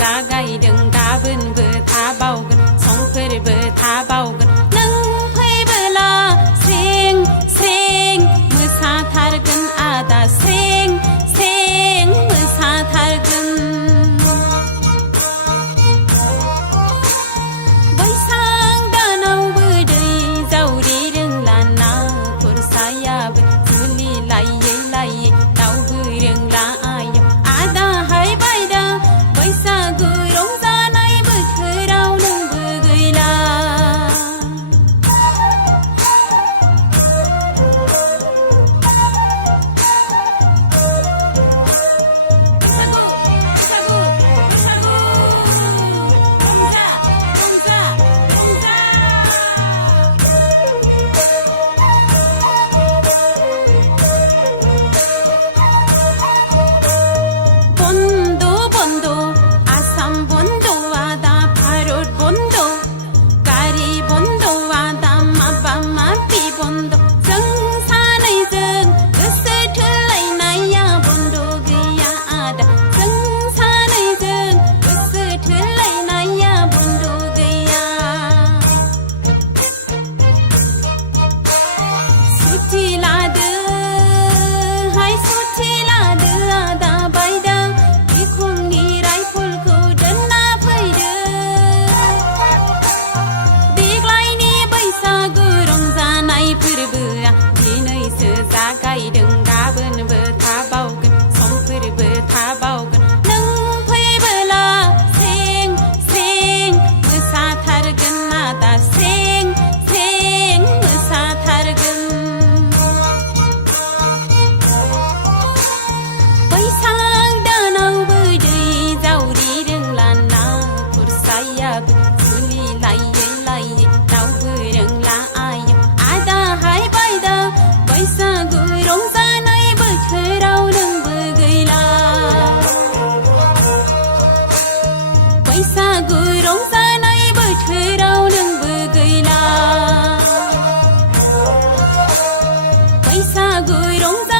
जागायदों गाबोनबो थाबावगोन समफोरबो थाबावगोन नों फैबोला स्रें स्रें मोसाथारगोन आदा स्रें स्रें मोसाथारगोन बैसाग दानावबो दै जावरि रोंला ना खुरसायाबो जुलि लायै लायै रावबो रोंला आयौ आदाहाय बायदा बैसागु रंजानाय बोथोराव नोंबो गैला बैसागु बैसागु बैसागु रंजा रंजा रंजा বন্ধ বন্ধ আসাম বন্ধ আদা ভারত বন্ধ গাरि বন্ধ आदा माबा माबि बन्द जों सानैजों गोसो थोलायनाया बन्द गैया आदा जों सानैजों गोसो थोलायनाया बन्द गैया सुथि लादो हाय सुथि लादो आदा बायदा बिखुंनि राइफलखौ दोनना फैदो देग्लायनि बैसागु रंजानाय फोरबोआ दिनैसो जागायदों गाबोनबो थाबावगोन समफोरबो थाबावगोन नों फैबोला स्रें स्रें मोसाथारगोन आदा स्रें स्रें मोसाथारगोन बैसाग दानावबो दै जावरि रोंला ना खुरसायाबो जुलि लायै लायै रावबो रोंला आयौ आदाहाय बायदा बैसागु रंजानाय बोथोराव नोंबो गैला बैसागु रंजानाय बोथोराव नोंबो गैला बैसागु रंजा